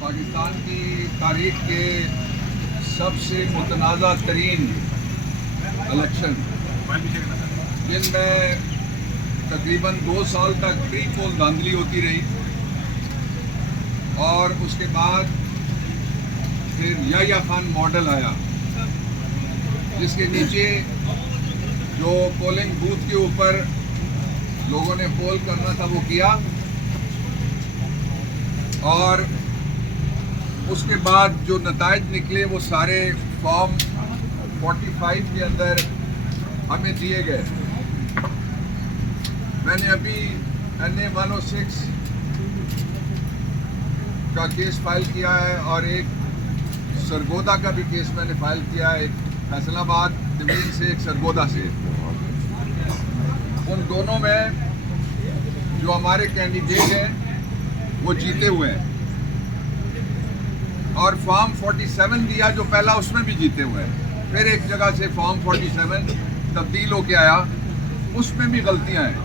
پاکستان کی تاریخ کے سب سے متنازع ترین الیکشن جن میں تقریباً 2 سال تک پری پول دھاندلی ہوتی رہی اور اس کے بعد پھر یحییٰ خان ماڈل آیا جس کے نیچے جو پولنگ بوتھ کے اوپر لوگوں نے پول کرنا تھا وہ کیا اور اس کے بعد جو نتائج نکلے وہ سارے فارم 45 کے اندر ہمیں دیے گئے. میں نے ابھی NA 106 کا کیس فائل کیا ہے اور ایک سرگودا کا بھی کیس میں نے فائل کیا ہے, ایک فیصل آباد زمین سے, ایک سرگودا سے. ان دونوں میں جو ہمارے کینڈیڈیٹ ہیں وہ جیتے ہوئے ہیں اور فارم 47 دیا جو پہلا اس میں بھی جیتے ہوئے ہیں. پھر ایک جگہ سے فارم 47 تبدیل ہو کے آیا, اس میں بھی غلطیاں ہیں.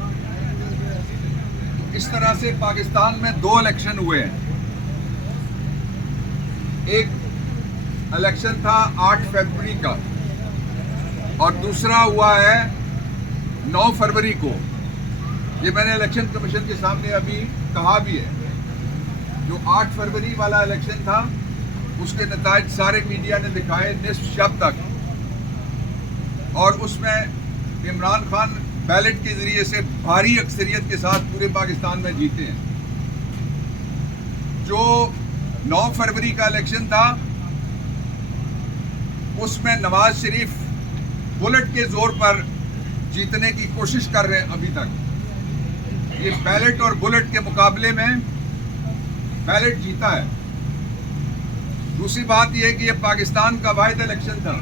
اس طرح سے پاکستان میں 2 الیکشن ہوئے ہیں. ایک الیکشن تھا 8 فروری کا اور دوسرا ہوا ہے 9 فروری کو. یہ میں نے الیکشن کمیشن کے سامنے ابھی کہا بھی ہے. جو 8 فروری والا الیکشن تھا اس کے نتائج سارے میڈیا نے دکھائے نصف شب تک, اور اس میں عمران خان بیلٹ کے ذریعے سے بھاری اکثریت کے ساتھ پورے پاکستان میں جیتے ہیں. جو 9 فروری کا الیکشن تھا اس میں نواز شریف بلٹ کے زور پر جیتنے کی کوشش کر رہے ہیں ابھی تک. یہ بیلٹ اور بلٹ کے مقابلے میں بیلٹ جیتا ہے. دوسری بات یہ کہ یہ پاکستان کا واحد الیکشن تھا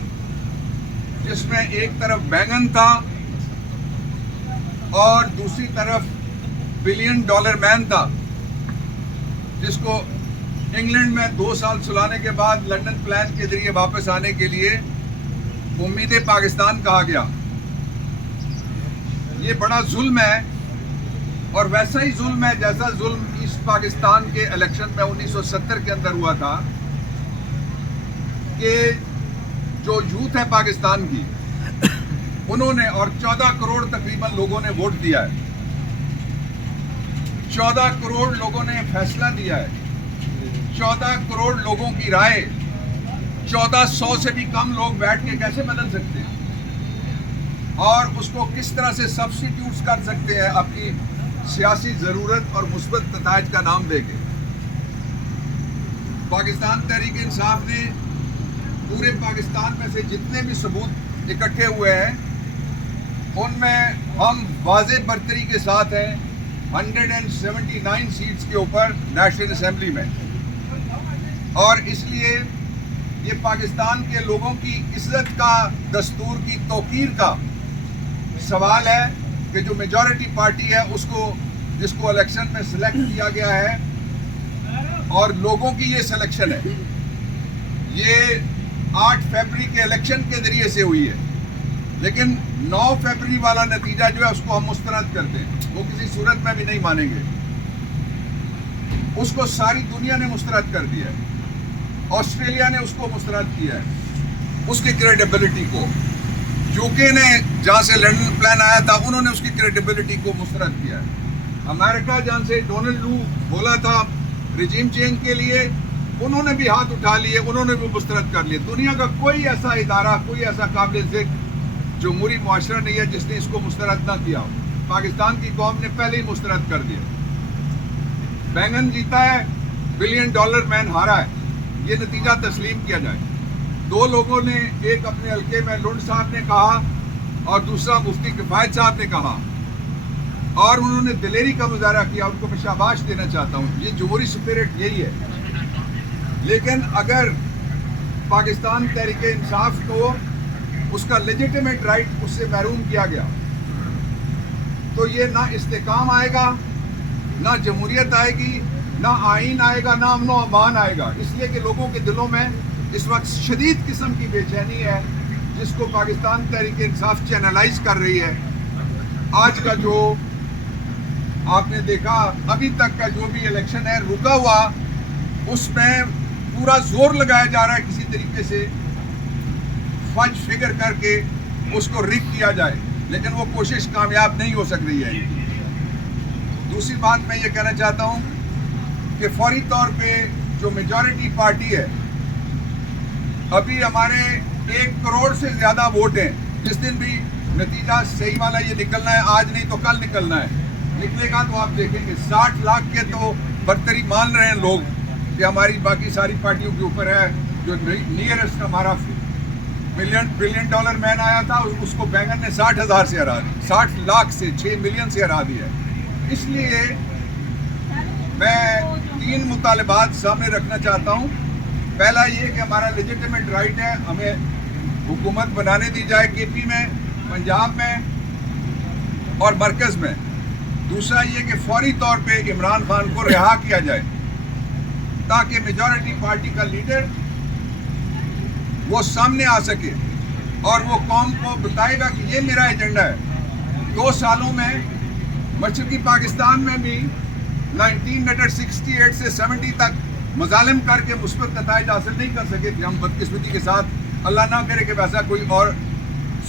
جس میں ایک طرف بینگن تھا اور دوسری طرف $1 بلین مین تھا, جس کو انگلینڈ میں 2 سال سلانے کے بعد لنڈن پلان کے ذریعے واپس آنے کے لیے امید پاکستان کہا گیا. یہ بڑا ظلم ہے اور ویسا ہی ظلم ہے جیسا ظلم ایسٹ پاکستان کے الیکشن میں 1970 کے اندر ہوا تھا کہ جو یوتھ ہے پاکستان کی انہوں نے, اور 14 کروڑ تقریباً لوگوں نے ووٹ دیا ہے, 14 کروڑ لوگوں نے فیصلہ دیا ہے, 14 کروڑ لوگوں کی رائے 1400 سے بھی کم لوگ بیٹھ کے کیسے بدل سکتے ہیں اور اس کو کس طرح سے سبسٹیٹیوٹس کر سکتے ہیں اپنی سیاسی ضرورت اور مثبت نتائج کا نام دے کے. پاکستان تحریک انصاف نے پورے پاکستان میں سے جتنے بھی ثبوت اکٹھے ہوئے ہیں ان میں ہم واضح برتری کے ساتھ ہیں 179 سیٹس کے اوپر نیشنل اسمبلی میں. اور اس لیے یہ پاکستان کے لوگوں کی عزت کا, دستور کی توقیر کا سوال ہے کہ جو میجورٹی پارٹی ہے اس کو, جس کو الیکشن میں سلیکٹ کیا گیا ہے اور لوگوں کی یہ سلیکشن ہے, یہ 8 فروری کے الیکشن کے ذریعے سے ہوئی ہے, لیکن 9 فروری والا نتیجہ جو ہے اس کو ہم مسترد کرتے ہیں, وہ کسی صورت میں بھی نہیں مانیں گے. اس کو ساری دنیا نے مسترد کر دیا ہے. آسٹریلیا نے اس کو مسترد کیا ہے, اس کی کریڈیبلٹی کو. UK نے جہاں سے لنڈن پلان آیا تھا انہوں نے اس کی کریڈیبلٹی کو مسترد کیا ہے. امریکہ جہاں سے ڈونلڈ لو بولا تھا رجیم چینج کے لیے, انہوں نے بھی ہاتھ اٹھا لیے, انہوں نے بھی مسترد کر لیے. دنیا کا کوئی ایسا ادارہ, کوئی ایسا قابل ذکر جمہوری معاشرہ نہیں ہے جس نے اس کو مسترد نہ کیا ہو. پاکستان کی قوم نے پہلے ہی مسترد کر دیا. بینگن جیتا ہے, $1 بلین مین ہارا ہے, یہ نتیجہ تسلیم کیا جائے. 2 لوگوں نے, ایک اپنے حلقے میں لنڈ صاحب نے کہا اور دوسرا مفتی کفایت صاحب نے کہا, اور انہوں نے دلیری کا مظاہرہ کیا. ان کو میں شاباش دینا چاہتا ہوں, یہ جمہوری سپرٹ یہی ہے. لیکن اگر پاکستان تحریک انصاف کو اس کا لیجیٹیمیٹ رائٹ اس سے محروم کیا گیا تو یہ نہ استحکام آئے گا, نہ جمہوریت آئے گی, نہ آئین آئے گا, نہ امن و امان آئے گا. اس لیے کہ لوگوں کے دلوں میں اس وقت شدید قسم کی بے چینی ہے جس کو پاکستان تحریک انصاف چینلائز کر رہی ہے. آج کا جو آپ نے دیکھا ابھی تک کا جو بھی الیکشن ہے رکا ہوا اس میں پورا زور لگایا جا رہا ہے کسی طریقے سے فج فگر کر کے اس کو ریگ کیا جائے، لیکن وہ کوشش کامیاب نہیں ہو سک رہی ہے۔ دوسری بات میں یہ کہنا چاہتا ہوں کہ فوری طور پہ جو میجورٹی پارٹی ہے، ابھی ہمارے 1 کروڑ سے زیادہ ووٹ ہیں، جس دن بھی نتیجہ صحیح والا یہ نکلنا ہے، آج نہیں تو کل نکلنا ہے، نکلے گا تو آپ دیکھیں گے 60 لاکھ کے تو برتری مان رہے ہیں لوگ کہ ہماری باقی ساری پارٹیوں کے اوپر ہے۔ جو نیئرسٹ ہمارا بلین ڈالر مین آیا تھا، اس کو بینگن نے 60,000 سے ہرا دیا، 60 لاکھ سے 6 ملین سے ہرا دیا۔ اس لیے میں 3 مطالبات سامنے رکھنا چاہتا ہوں۔ پہلا یہ کہ ہمارا لیجیٹیمیٹ رائٹ ہے، ہمیں حکومت بنانے دی جائے کے پی میں، پنجاب میں اور مرکز میں۔ دوسرا یہ کہ فوری طور پہ عمران خان کو رہا کیا جائے تاکہ میجورٹی پارٹی کا لیڈر وہ سامنے آ سکے اور وہ قوم کو بتائے گا کہ یہ میرا ایجنڈا ہے۔ 2 سالوں میں مشرقی پاکستان میں بھی 1968 سے 70 تک مظالم کر کے مثبت نتائج حاصل نہیں کر سکے تھے ہم، بدقسمتی کے ساتھ، اللہ نہ کرے کہ ویسا کوئی اور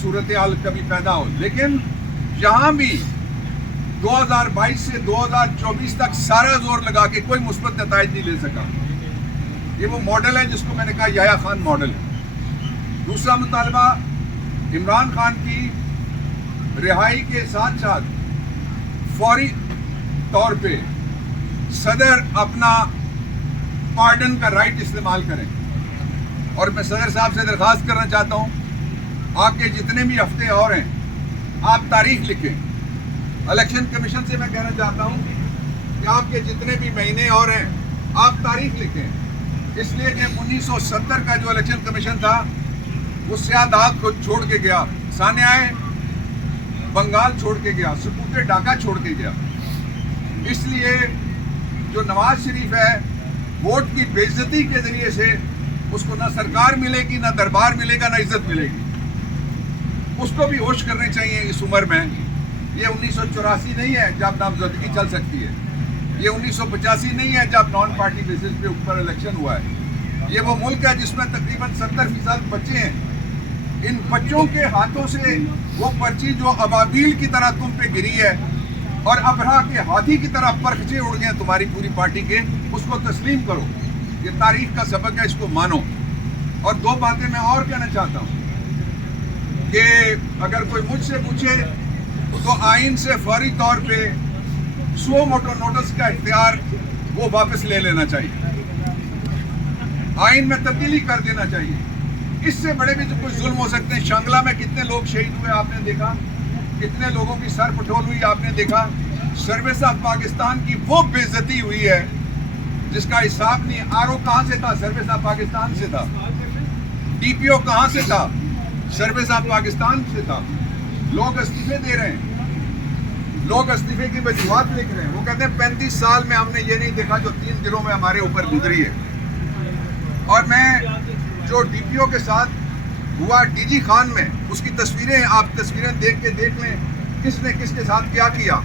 صورتحال کبھی پیدا ہو، لیکن یہاں بھی 2022 سے 2024 تک سارا زور لگا کے کوئی مثبت نتائج نہیں لے سکا۔ یہ وہ ماڈل ہے جس کو میں نے کہا یحییٰ خان ماڈل ہے۔ دوسرا مطالبہ عمران خان کی رہائی کے ساتھ ساتھ فوری طور پہ صدر اپنا پارڈن کا رائٹ استعمال کریں، اور میں صدر صاحب سے درخواست کرنا چاہتا ہوں آگے جتنے بھی ہفتے اور ہیں آپ تاریخ لکھیں۔ الیکشن کمیشن سے میں کہنا چاہتا ہوں کہ آپ کے جتنے بھی مہینے اور ہیں آپ تاریخ لکھیں، اس لیے کہ 1970 کا جو الیکشن کمیشن تھا وہ سیاہ داغ کو چھوڑ کے گیا، سانحۂ بنگال چھوڑ کے گیا، سکوت ڈھاکہ چھوڑ کے گیا۔ اس لیے جو نواز شریف ہے ووٹ کی بے عزتی کے ذریعے سے اس کو نہ سرکار ملے گی، نہ دربار ملے گا، نہ عزت ملے گی۔ اس کو بھی ہوش کرنے چاہیے اس عمر میں۔ یہ 1984 نہیں ہے جب نامزدگی چل سکتی ہے، یہ 1985 نہیں ہے جب نان پارٹی بیسس پہ اوپر الیکشن ہوا ہے۔ یہ وہ ملک ہے جس میں تقریباً 70% بچے ہیں۔ ان بچوں کے ہاتھوں سے وہ پرچی جو ابابیل کی طرح تم پہ گری ہے اور ابرہا کے ہاتھی کی طرح پرخچے اڑ گئے ہیں تمہاری پوری پارٹی کے، اس کو تسلیم کرو۔ یہ تاریخ کا سبق ہے، اس کو مانو۔ اور 2 باتیں میں اور کہنا چاہتا ہوں کہ اگر کوئی مجھ سے پوچھے تو آئین سے فوری طور پہ سو موٹو نوٹس کا اختیار وہ واپس لے لینا چاہیے، آئین میں تبدیلی کر دینا چاہیے۔ اس سے بڑے بھی تو کوئی ظلم ہو سکتے ہیں۔ شانگلہ میں کتنے لوگ شہید ہوئے آپ نے دیکھا، کتنے لوگوں کی سر پٹول ہوئی آپ نے دیکھا۔ سروس آف پاکستان کی وہ بے عزتی ہوئی ہے جس کا حساب نہیں۔ آر او کہاں سے تھا؟ سروس آف پاکستان سے تھا۔ ڈی پی او کہاں سے تھا؟ سروس آف پاکستان سے تھا۔ لوگ استعفے دے رہے ہیں، لوگ استعفے کی وجوہات لکھ رہے ہیں۔ وہ کہتے ہیں 35 سال میں ہم نے یہ نہیں دیکھا جو 3 دنوں میں ہمارے اوپر گزری ہے۔ اور میں جو ڈی پی او کے ساتھ ہوا DG خان میں، اس کی تصویریں آپ تصویریں دیکھ لیں، کس نے کس کے ساتھ کیا کیا۔